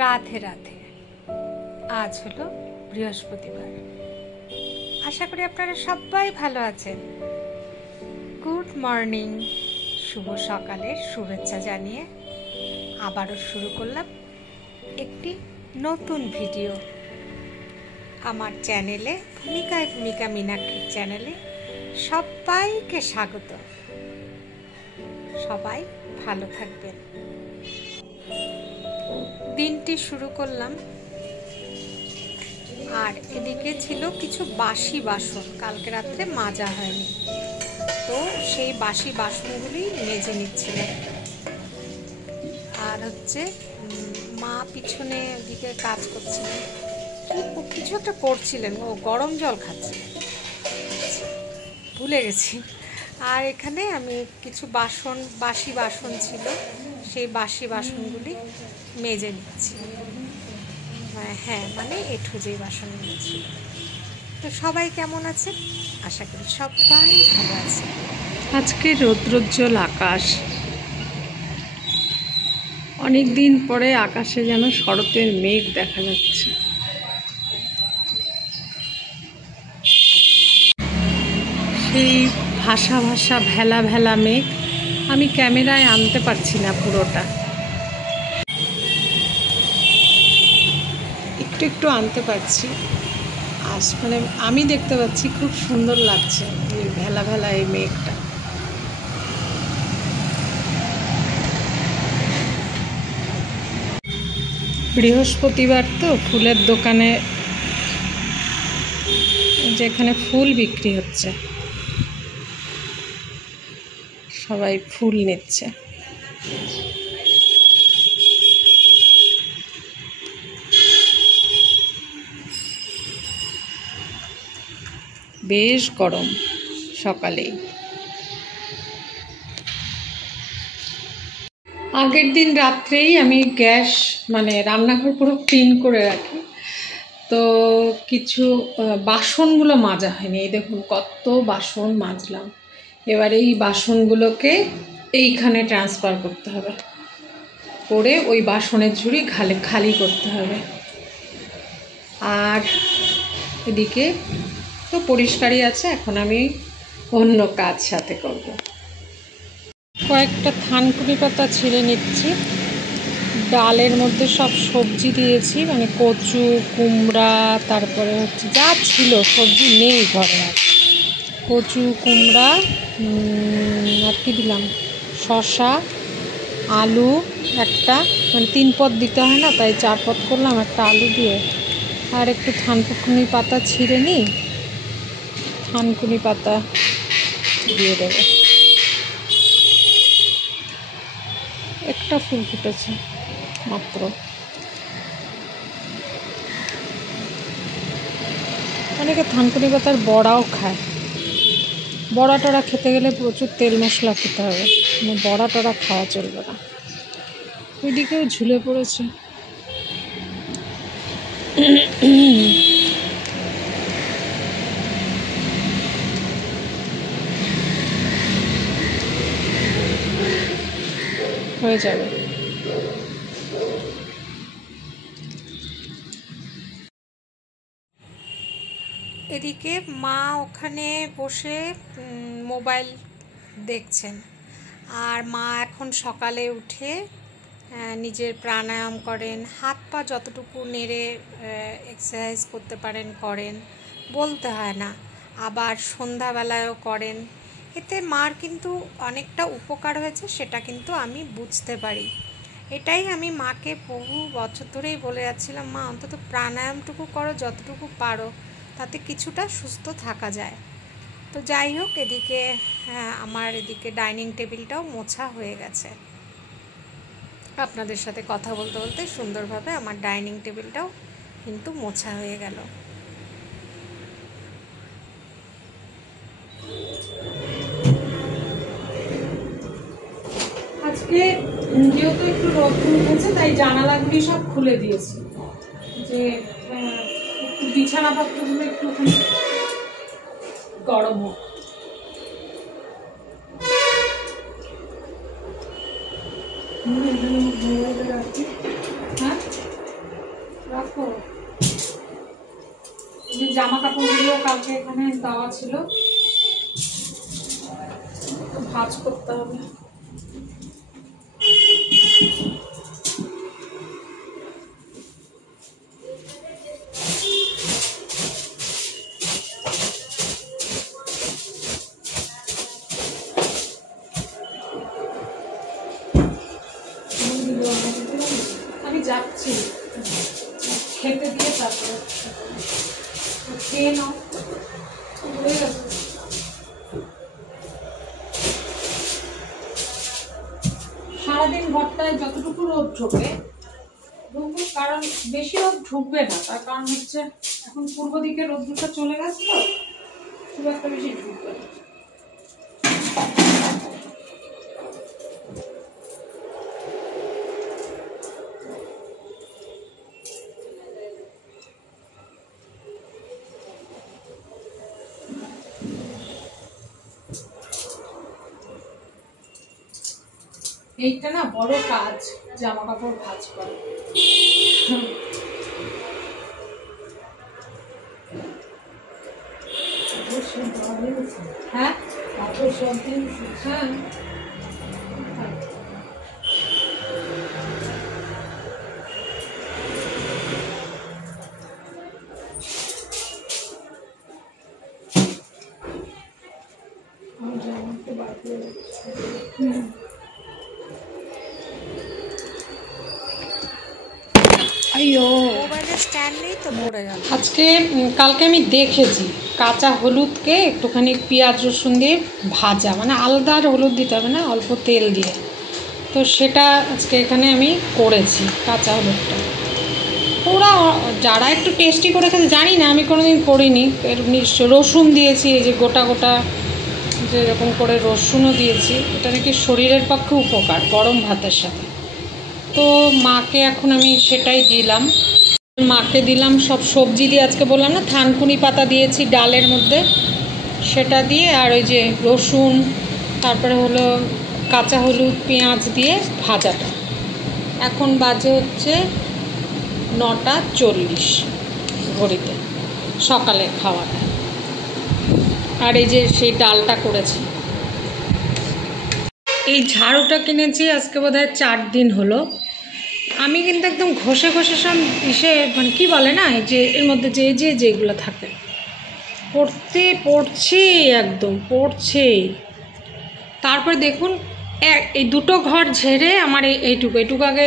রাধে রাধে। আজ হলো বৃহস্পতিবার। আশা করি আপনারা সবাই ভালো আছেন। গুড মর্নিং, শুভ সকালের শুভেচ্ছা জানিয়ে আবারও শুরু করলাম একটি নতুন ভিডিও। আমার চ্যানেলে ভূমিকা মীনাক্ষীর চ্যানেলে সবাইকে স্বাগত। সবাই ভালো থাকবেন। দিনটি শুরু করলাম, আর এদিকে ছিল কিছু বাসি বাসন, কালকে রাত্রে মাজা হয়নি, তো সেই বাসি বাসনগুলি মেজে নিচ্ছিলেন। আর মা পিছনে ওদিকে কাজ করছিলেন, কিছু একটা করছিলেন, ও গরম জল খাচ্ছিলেন, ভুলে গেছি। আর এখানে আমি কিছু বাসি বাসন ছিল, সেই বাসি বাসনগুলি মেজে নিচ্ছি। মানে এঁঠো যে বাসনগুলো ছিল। তো সবাই কেমন আছে? আশা করি সবাই ভালো আছে। আজকে রৌদ্রোজ্জ্বল আকাশ, অনেক দিন পরে আকাশে যেন শরতের মেঘ দেখা যাচ্ছে। সেই ভাসা ভাসা ভেলা ভেলা মেঘ আমি ক্যামেরায় আনতে পারছি না পুরোটা, একটু একটু আনতে পারছি। আজ আমি দেখতে পাচ্ছি, খুব সুন্দর লাগছে এই ভেলা ভেলা এই মেঘটা। বৃহস্পতিবার তো ফুলের দোকানে, যেখানে ফুল বিক্রি হচ্ছে, সবাই ফুল নিচ্ছে। বেশ গরম সকালেই। আগের দিন রাত্রেই আমি গ্যাস রান্নাঘর পুরো ক্লিন করে রাখি, তো কিছু বাসনগুলো মাজা হয়নি। এই দেখুন কত বাসন মাজলাম। এবার এই বাসনগুলোকে এইখানে ট্রান্সফার করতে হবে, করে ওই বাসনের ঝুড়ি খালি করতে হবে। আর এদিকে তো পরিষ্কারই আছে, এখন আমি অন্য কাজ সাথে করব। কয়েকটা থানকুনি পাতা ছিঁড়ে নিচ্ছি। ডালের মধ্যে সব সবজি দিয়েছি, কচু, কুমড়া, তারপরে যা ছিল সবজি নেই ঘরে। আর কচু, কুমড়া, আর কি দিলাম, শসা, আলু একটা, 3 পদ দিতে হয় না, তাই 4 পদ করলাম একটা আলু দিয়ে। আর একটু থানকুনি পাতা ছিঁড়ে নিই, থানকুনি পাতা দিয়ে দেবো। একটা ফুল ফুটেছে মাত্র। অনেকে থানকুনি পাতার বড়াও খায়। বড়া টড়া খেতে গেলে প্রচুর তেল মশলা খেতে হবে, বড়া টড়া খাওয়া চলবে না। ওইদিকেও ঝুলে পড়েছে। হয়ে যাবে। এদিকে মা ওখানে বসে মোবাইল দেখছেন, আর মা এখন সকালে উঠে নিজের প্রাণায়াম করেন, হাত পা যতটুকু নেড়ে এক্সারসাইজ করতে পারেন করেন, বলতে হয় না। আবার সন্ধ্যাবেলায়ও করেন। এতে মার কিন্তু অনেকটা উপকার হয়েছে, সেটা কিন্তু আমি বুঝতে পারি। এটাই আমি মাকে বহু বছর ধরেই বলে যাচ্ছিলাম, মা অন্তত প্রাণায়ামটুকু করো, যতটুকু পারো, তাতে কিছুটা সুস্থ থাকা যায়। তো যাই হোক, এদিকে আমার এদিকে ডাইনিং টেবিলটাও মোছা হয়ে গেছে। আপনাদের সাথে কথা বলতে বলতে সুন্দরভাবে আমার ডাইনিং টেবিলটাও কিন্তু মোছা হয়ে গেল। আজকে যেহেতু একটু রোদ উঠেছে, তাই জানালাগুলি সব খুলে দিয়েছি, যে একটু বিছানাপত্রগুলো একটুখানি গরম হোক। হ্যাঁ, কাপড়গুলো কালকে এখানে দেওয়া ছিল, ভাঁজ করতে হবে। আমি যাচ্ছি খেতে দিয়ে, তারপরে খেয়ে নাও। সারাদিন ঘরটায় যতটুকু রোদ ঢোকে ঢুকুক, কারণ বেশি রোদ ঢুকবে না, তার কারণ হচ্ছে এখন পূর্ব দিকে রোদ্রটা চলে গেছে তো, খুব একটা বেশি ঢুকবে না। এইটা না বড় কাজ, জামা কাপড় ভাঁজ করা। হ্যাঁ হ্যাঁ, আজকে কালকে আমি দেখেছি কাঁচা হলুদকে একটুখানি পেঁয়াজ রসুন দিয়ে ভাজা, মানে আলাদা আর হলুদ দিতে হবে না, অল্প তেল দিয়ে। তো সেটা আজকে এখানে আমি করেছি, কাঁচা হলুদটা। ওরা যারা একটু টেস্টি করে খেতে, জানি না, আমি কোনোদিন করিনি। এর রসুন দিয়েছি, এই যে গোটা গোটা যেরকম করে রসুনও দিয়েছি। এটা নাকি শরীরের পক্ষে উপকার গরম ভাতের সাথে। তো মাকে এখন আমি সেটাই দিলাম। মাকে দিলাম সব সবজি দিয়ে, আজকে বললাম না থানকুনি পাতা দিয়েছি ডালের মধ্যে, সেটা দিয়ে, আর ওই যে রসুন, তারপরে হলো কাঁচা হলুদ পেঁয়াজ দিয়ে ভাজাটা। এখন বাজে হচ্ছে 9:40 ঘড়িতে, সকালের খাওয়াটা। আর এই যে সেই ডালটা করেছি। এই ঝাড়ুটা কিনেছি আজকে বোধহয় 4 দিন হলো। আমি কিন্তু একদম ঘষে ঘষে সব মানে কি বলে না, যে এর মধ্যে যেগুলো থাকে পড়ছেই, একদম পড়ছেই। তারপরে দেখুন এই দুটো ঘর ঝেড়ে আমার এইটুকু আগে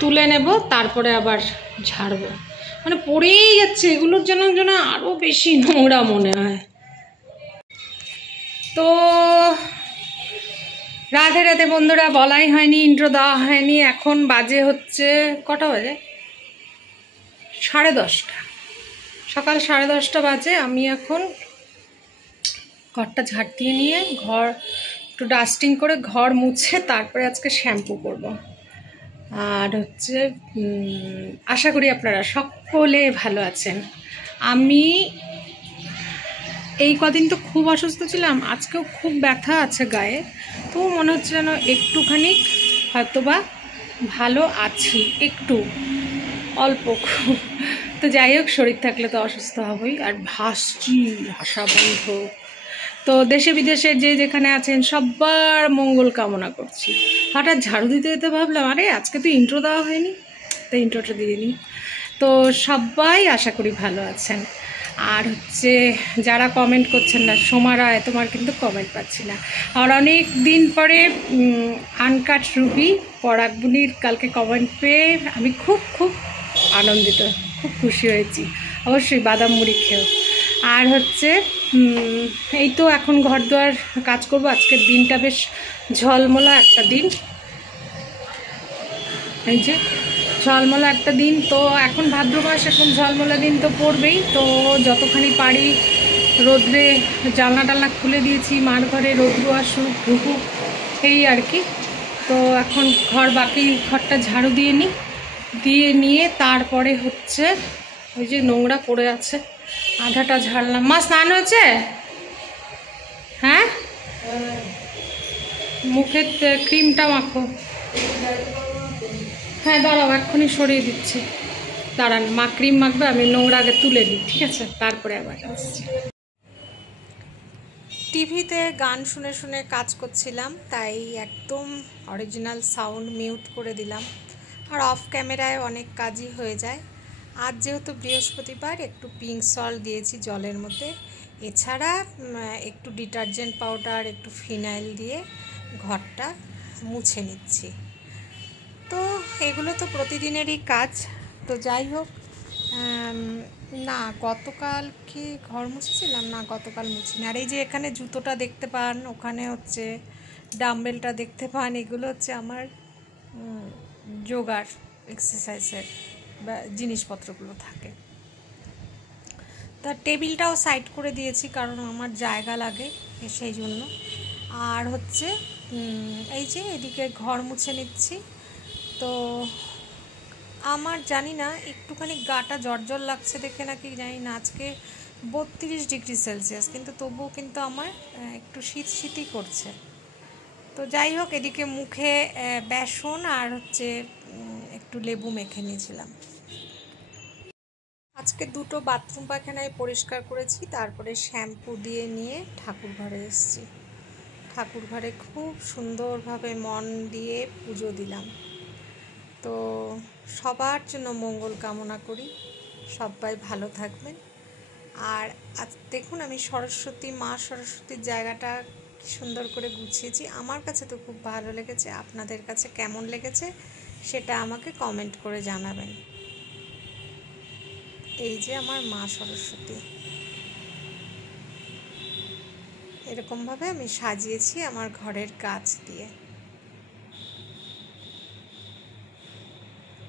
তুলে নেব, তারপরে আবার ঝাড়বো। মানে পড়েই যাচ্ছে, এগুলোর জন্য আরও বেশি নোংরা মনে হয়। তো রাধে রাধে বন্ধুরা, বলাই হয়নি, ইন্ট্রো দেওয়া হয়নি। এখন বাজে হচ্ছে কটা বাজে? 10:30, সকাল 10:30 বাজে। আমি এখন ঘরটা ঝাড় দিয়ে নিয়ে ঘর একটু ডাস্টিং করে ঘর মুছে তারপরে আজকে শ্যাম্পু করব। আর হচ্ছে আশা করি আপনারা সকলে ভালো আছেন। আমি এই কদিন তো খুব অসুস্থ ছিলাম, আজকেও খুব ব্যথা আছে গায়ে। তো মনে হচ্ছে যেন একটুখানি হয়তোবা ভালো আছি, একটু অল্প খুব। তো যাই হোক, শরীর থাকলে তো অসুস্থ হবই। আর ভাষা বন্ধ। তো দেশে বিদেশে যেখানে আছেন সবার মঙ্গল কামনা করছি। হঠাৎ ঝাড়ু দিতে দিতে ভাবলাম, আরে আজকে তো ইন্ট্রো দেওয়া হয়নি, তো ইন্ট্রোটা দিয়ে নিই। তো সবাই আশা করি ভালো আছেন। আর হচ্ছে যারা কমেন্ট করছেন না, সোমা রায়, তোমার কিন্তু কমেন্ট পাচ্ছি না। আর অনেক দিন পরে আনকাট রুবি পরাগবুনির কালকে কমেন্ট পেয়ে আমি খুব খুব আনন্দিত, খুব খুশি হয়েছি। অবশ্যই বাদাম মুড়ি খেয়েও। আর হচ্ছে এই তো এখন ঘর দুয়ার কাজ করব। আজকের দিনটা বেশ ঝলমলা একটা দিন, এই যে ঝলমলা একটা দিন। তো এখন ভাদ্র মাস, এখন ঝলমলা দিন তো পড়বেই। তো যতখানি পারি রোদ্রে জানলা টালনা খুলে দিয়েছি, মার ঘরে রৌদ্র আসুক ঢুকুক, এই আর কি। তো এখন বাকি ঘরটা ঝাড়ু দিয়ে নিয়ে তারপরে হচ্ছে ওই যে নোংরা পড়ে আছে আধাটা ঝাড়লাম। মা স্নান হয়েছে? হ্যাঁ, মুখের ক্রিমটা মাখো। হ্যাঁ দাঁড়াও, এক্ষুনি সরিয়ে দিচ্ছি। তো দাঁড়ান, মা ক্রিম মাখবে, আমি নোংরা আগে তুলে দিই, ঠিক আছে, তারপরে আবার আসছি। টিভিতে গান শুনে শুনে কাজ করছিলাম, তাই একদম অরিজিনাল সাউন্ড মিউট করে দিলাম। আর অফ ক্যামেরায় অনেক কাজই হয়ে যায়। আজ যেহেতু বৃহস্পতিবার, একটু পিঙ্ক সল্ট দিয়েছি জলের মধ্যে। এছাড়া একটু ডিটারজেন্ট পাউডার, একটু ফিনাইল দিয়ে ঘরটা মুছে নিচ্ছি। তো এগুলো তো প্রতিদিনেরই কাজ। তো যাই হোক, না গতকাল কি ঘর মুছেছিলাম, না গতকাল মুছিনি। আর এই যে এখানে জুতোটা দেখতে পান, ওখানে হচ্ছে ডাম্বেলটা দেখতে পান, এগুলো হচ্ছে আমার যোগার এক্সারসাইজের বা জিনিসপত্রগুলো থাকে। তা টেবিলটাও সাইড করে দিয়েছি, কারণ আমার জায়গা লাগে সেই জন্য। আর হচ্ছে এই যে এদিকে ঘর মুছে নিচ্ছি। তো আমার জানি না, একটুখানি গাটা জ্বর লাগছে দেখে নাকি জানি না, আজকে 32 ডিগ্রি সেলসিয়াস, কিন্তু তবুও কিন্তু আমার একটু শীতই করছে। তো যাই হোক, এদিকে মুখে বেসন আর হচ্ছে একটু লেবু মেখে নিয়েছিলাম। আজকে 2টো বাথরুম পায়খানায় পরিষ্কার করেছি, তারপরে শ্যাম্পু দিয়ে নিয়ে ঠাকুর ঘরে এসেছি। ঠাকুর ঘরে খুব সুন্দরভাবে মন দিয়ে পুজো দিলাম। তো সবার জন্য মঙ্গল কামনা করি, সবাই ভালো থাকবেন। আর আজ দেখুন, আমি মা সরস্বতীর জায়গাটা সুন্দর করে গুছিয়েছি। আমার কাছে তো খুব ভালো লেগেছে, আপনাদের কাছে কেমন লেগেছে সেটা আমাকে কমেন্ট করে জানাবেন। এই যে আমার মা সরস্বতী, এরকমভাবে আমি সাজিয়েছি আমার ঘরের গাছ দিয়ে।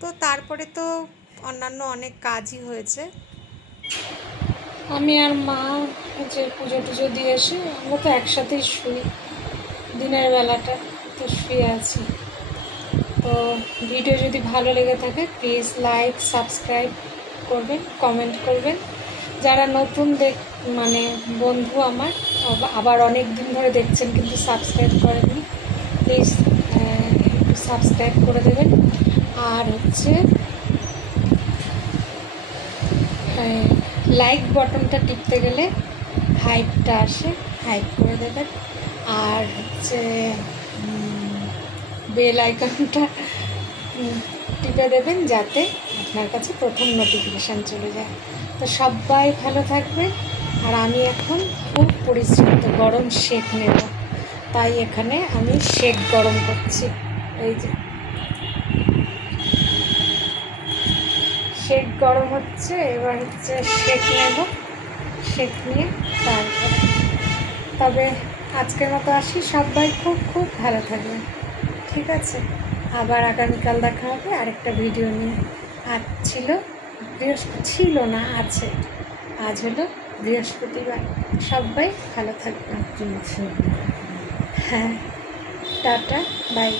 তো তারপরে তো অন্যান্য অনেক কাজই হয়েছে। আমি আর মা যে পুজো টুজো দিয়ে এসে আমরা তো একসাথেই শুই, দিনের বেলাটা তো শুয়ে আছি। তো ভিডিও যদি ভালো লেগে থাকে প্লিজ লাইক সাবস্ক্রাইব করবেন, কমেন্ট করবেন। যারা নতুন মানে বন্ধু আমার, আবার অনেক দিন ধরে দেখছেন কিন্তু সাবস্ক্রাইব করেননি, প্লিজ একটু সাবস্ক্রাইব করে দেবেন। আর হচ্ছে লাইক বাটনটা টিপতে গেলে হাইপটা আসে, হাইপ করে দেবেন। আর হচ্ছে বেল আইকনটা টিপে দেবেন, যাতে আপনার কাছে প্রথম নোটিফিকেশান চলে যায়। তো সবাই ভালো থাকবেন। আর আমি এখন খুব পরিশ্রান্ত, গরম শেক নেব, তাই এখানে আমি শেক গরম করছি। এই যে শেক গরম হচ্ছে, এবার হচ্ছে শেক নেব, শেক নিয়ে তারপরে। তবে আজকের মতো আসি, সবাই খুব খুব ভালো থাকবেন, ঠিক আছে? আবার আগামীকাল দেখা হবে আরেকটা ভিডিও নিয়ে। আজ ছিল না, আছে, আজ হলো বৃহস্পতিবার। সবাই ভালো থাকবেন। হ্যাঁ, টাটা, বাই।